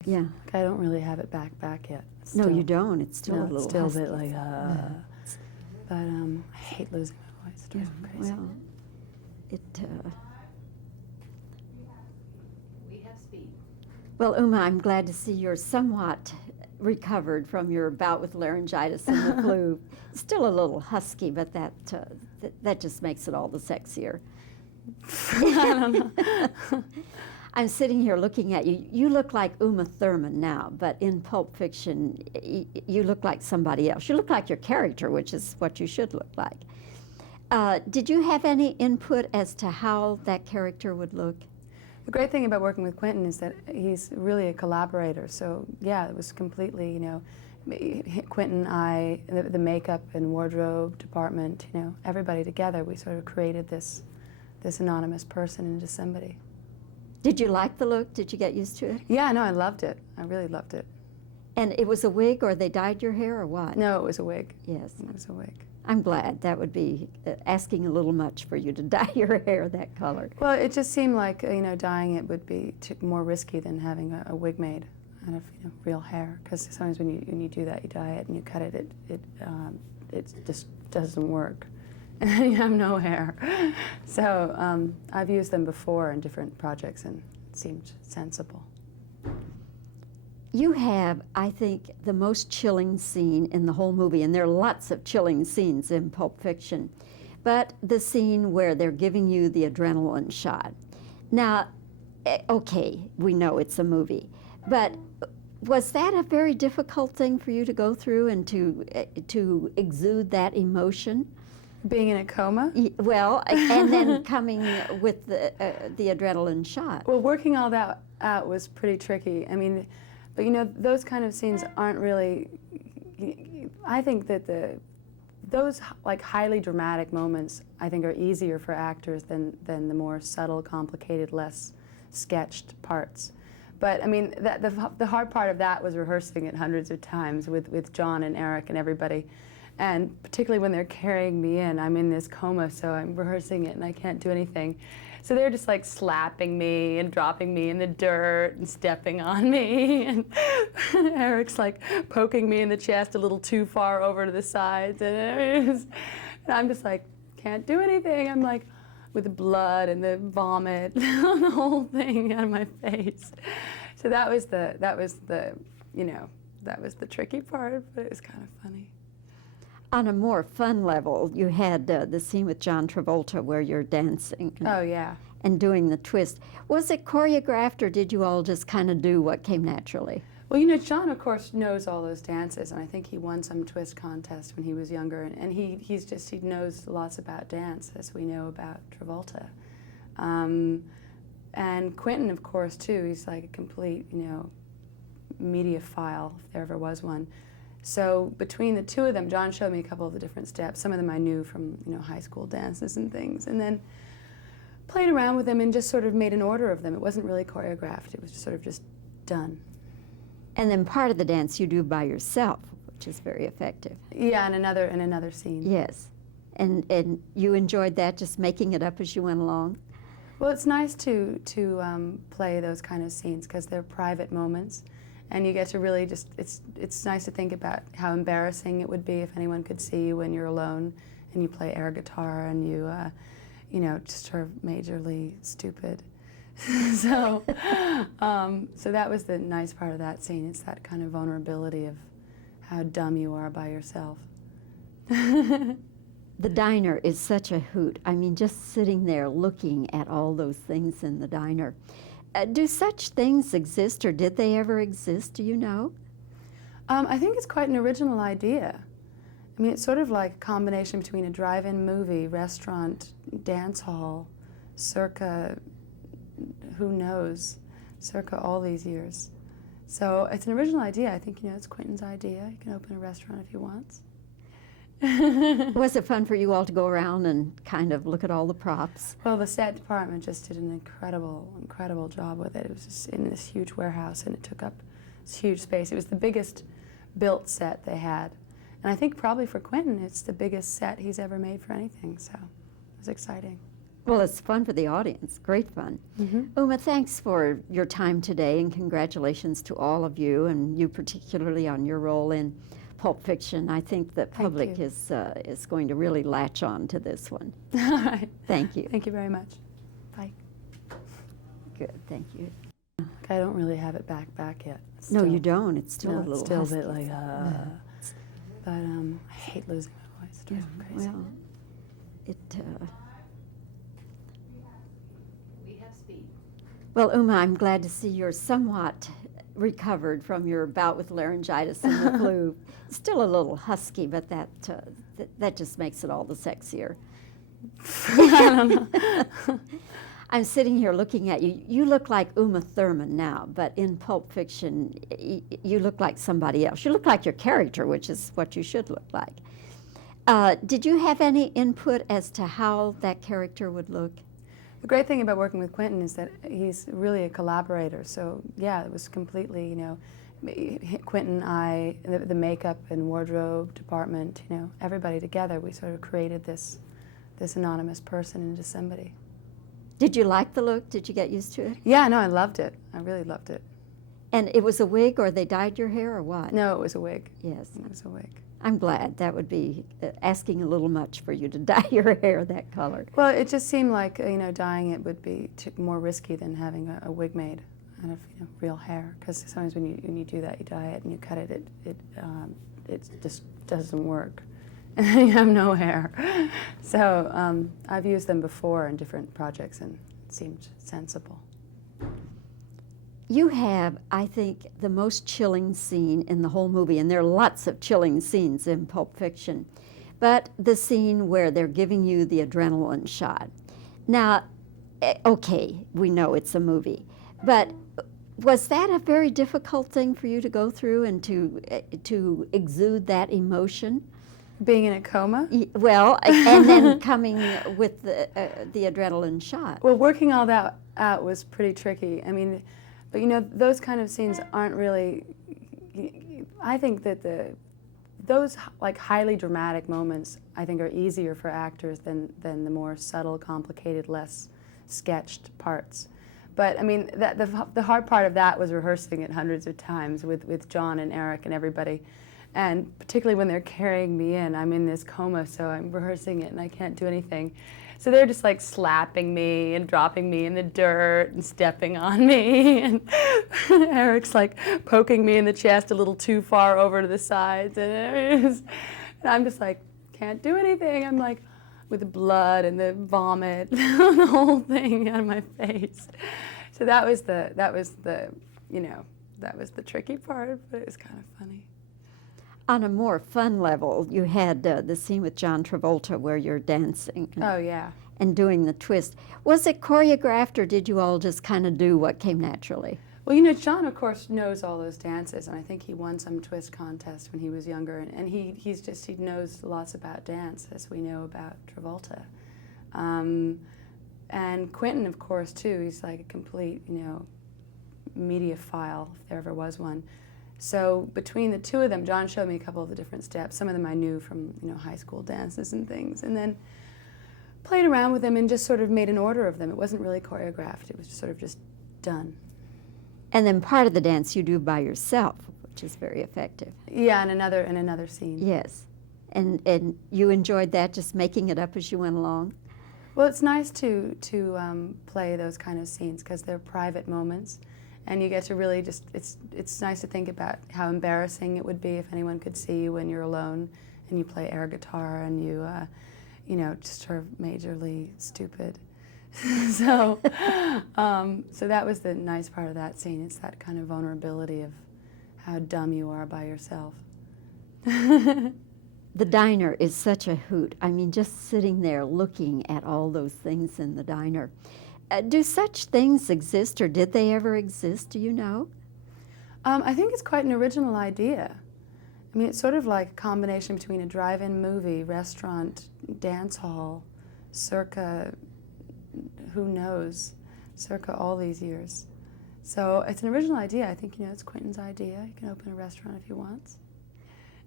Yeah. Like, I don't really have it back yet. It's No, still- you don't. It's still no, a little it's still husky. a bit like, Yeah. But I hate losing my voice. It drives me crazy. Well, it. We have speed. Well, Uma, I'm glad to see you're somewhat recovered from your bout with laryngitis and the flu. Still a little husky, but that just makes it all the sexier. I don't know. I'm sitting here looking at you. You look like Uma Thurman now, but in Pulp Fiction, you look like somebody else. You look like your character, which is what you should look like. Did you have any input as to how that character would look? The great thing about working with Quentin is that he's really a collaborator. So yeah, it was completely, Quentin, the makeup and wardrobe department, everybody together. We sort of created this anonymous person into somebody. Did you like the look? Did you get used to it? Yeah, no, I loved it. I really loved it. And it was a wig, or they dyed your hair, or what? No, it was a wig. Yes. It was a wig. I'm glad. That would be asking a little much for you to dye your hair that color. Well, it just seemed like, dyeing it would be more risky than having a wig made out of, real hair. Because sometimes when you do that, you dye it and you cut it, it just doesn't work. And you have no hair. So I've used them before in different projects and it seemed sensible. You have, I think, the most chilling scene in the whole movie, and there are lots of chilling scenes in Pulp Fiction, but the scene where they're giving you the adrenaline shot. Now, okay, we know it's a movie, but was that a very difficult thing for you to go through and to exude that emotion? Being in a coma? Well, and then coming with the adrenaline shot. Well, working all that out was pretty tricky. I mean, but those kind of scenes aren't really, I think that those like highly dramatic moments, I think, are easier for actors than the more subtle, complicated, less sketched parts. But I mean, the hard part of that was rehearsing it hundreds of times with John and Eric and everybody. And particularly when they're carrying me in, I'm in this coma, so I'm rehearsing it and I can't do anything. So they're just like slapping me and dropping me in the dirt and stepping on me. And Eric's like poking me in the chest a little too far over to the sides. And I'm just like, can't do anything. I'm like, with the blood and the vomit, the whole thing out of my face. So that was the tricky part, but it was kind of funny. On a more fun level, you had the scene with John Travolta where you're dancing. Oh, yeah. And doing the twist. Was it choreographed, or did you all just kind of do what came naturally? Well, John, of course, knows all those dances, and I think he won some twist contest when he was younger, and he knows lots about dance, as we know about Travolta. And Quentin, of course, too, he's like a complete, mediophile, if there ever was one. So between the two of them, John showed me a couple of the different steps. Some of them I knew from, high school dances and things, and then played around with them and just sort of made an order of them. It wasn't really choreographed. It was sort of just done. And then part of the dance you do by yourself, which is very effective. Yeah, in another scene. Yes. And you enjoyed that, just making it up as you went along? Well, it's nice to play those kind of scenes because they're private moments. And you get to really just, it's nice to think about how embarrassing it would be if anyone could see you when you're alone and you play air guitar and you, just sort of majorly stupid. So that was the nice part of that scene. It's that kind of vulnerability of how dumb you are by yourself. The diner is such a hoot. I mean, just sitting there looking at all those things in the diner. Do such things exist, or did they ever exist? Do you know? I think it's quite an original idea. I mean, it's sort of like a combination between a drive-in movie, restaurant, dance hall, circa, who knows, circa all these years. So it's an original idea. I think, it's Quentin's idea. He can open a restaurant if he wants. Was it fun for you all to go around and kind of look at all the props? Well, the set department just did an incredible job with it. It was just in this huge warehouse, and it took up this huge space. It was the biggest built set they had. And I think probably for Quentin, it's the biggest set he's ever made for anything, so it was exciting. Well, it's fun for the audience, great fun. Uma, thanks for your time today, and congratulations to all of you, and you particularly on your role in Pulp Fiction. I think the public you. is going to really latch on to this one. All right. Thank you. Thank you very much. Bye. Good, thank you. I don't really have it back yet. No, Still. you don't. It's still No, a little it's still husky. a bit like, but I hate losing my voice. It drives me crazy. Well, it. We have speed. Well, Uma, I'm glad to see you're somewhat recovered from your bout with laryngitis and the flu. Still a little husky, but that just makes it all the sexier. I don't know. I'm sitting here looking at you. You look like Uma Thurman now, but in Pulp Fiction, you look like somebody else. You look like your character, which is what you should look like. Did you have any input as to how that character would look? The great thing about working with Quentin is that he's really a collaborator. So yeah, it was completely, Quentin, the makeup and wardrobe department, everybody together. We sort of created this anonymous person into somebody. Did you like the look? Did you get used to it? Yeah, no, I loved it. I really loved it. And it was a wig, or they dyed your hair, or what? No, it was a wig. Yes. It was a wig. I'm glad. That would be asking a little much for you to dye your hair that color. Well, it just seemed like, dyeing it would be more risky than having a wig made out of real hair. Because sometimes when you do that, you dye it and you cut it, it just doesn't work. And then you have no hair. So I've used them before in different projects, and it seemed sensible. You have, I think, the most chilling scene in the whole movie, and there are lots of chilling scenes in Pulp Fiction, but the scene where they're giving you the adrenaline shot. Now, okay, we know it's a movie, but was that a very difficult thing for you to go through and to exude that emotion? Being in a coma? Well, and then coming with the adrenaline shot. Well, working all that out was pretty tricky. I mean, but those kind of scenes aren't really, I think that those like highly dramatic moments, I think, are easier for actors than the more subtle, complicated, less sketched parts. But I mean, the hard part of that was rehearsing it hundreds of times with John and Eric and everybody. And particularly when they're carrying me in, I'm in this coma, so I'm rehearsing it and I can't do anything. So they're just like slapping me and dropping me in the dirt and stepping on me. And Eric's like poking me in the chest a little too far over to the sides. And I'm just like, can't do anything. I'm like, with the blood and the vomit, the whole thing out of my face. So that was the tricky part, but it was kind of funny. On a more fun level, you had the scene with John Travolta where you're dancing. Oh, yeah. And doing the twist. Was it choreographed, or did you all just kind of do what came naturally? Well, John, of course, knows all those dances, and I think he won some twist contest when he was younger, and he knows lots about dance, as we know about Travolta. And Quentin, of course, too. He's like a complete, mediophile, if there ever was one. So between the two of them, John showed me a couple of the different steps. Some of them I knew from, high school dances and things, and then played around with them and just sort of made an order of them. It wasn't really choreographed. It was sort of just done. And then part of the dance you do by yourself, which is very effective. Yeah, in another scene. Yes. And you enjoyed that, just making it up as you went along? Well, it's nice to play those kind of scenes because they're private moments. And you get to really just, it's nice to think about how embarrassing it would be if anyone could see you when you're alone and you play air guitar and you, just sort of majorly stupid. So that was the nice part of that scene. It's that kind of vulnerability of how dumb you are by yourself. The diner is such a hoot. I mean, just sitting there looking at all those things in the diner. Do such things exist, or did they ever exist? Do you know? I think it's quite an original idea. I mean, it's sort of like a combination between a drive-in movie, restaurant, dance hall, circa, who knows, circa all these years. So it's an original idea. I think, it's Quentin's idea. He can open a restaurant if he wants.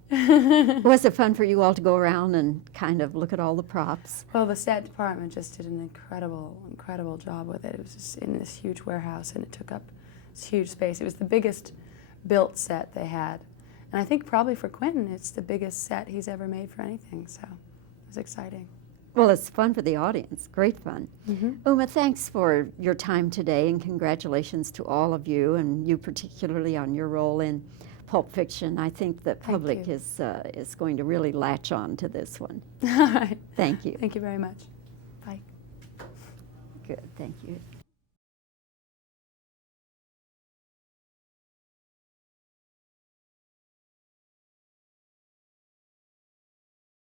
Was it fun for you all to go around and kind of look at all the props? Well, the set department just did an incredible job with it. It was just in this huge warehouse, and it took up this huge space. It was the biggest built set they had. And I think probably for Quentin, it's the biggest set he's ever made for anything, so it was exciting. Well, it's fun for the audience. Great fun. Mm-hmm. Uma, thanks for your time today, and congratulations to all of you, and you particularly on your role in Pulp Fiction. I think the public you. is going to really latch on to this one. All right. Thank you. Thank you very much. Bye. Good. Thank you.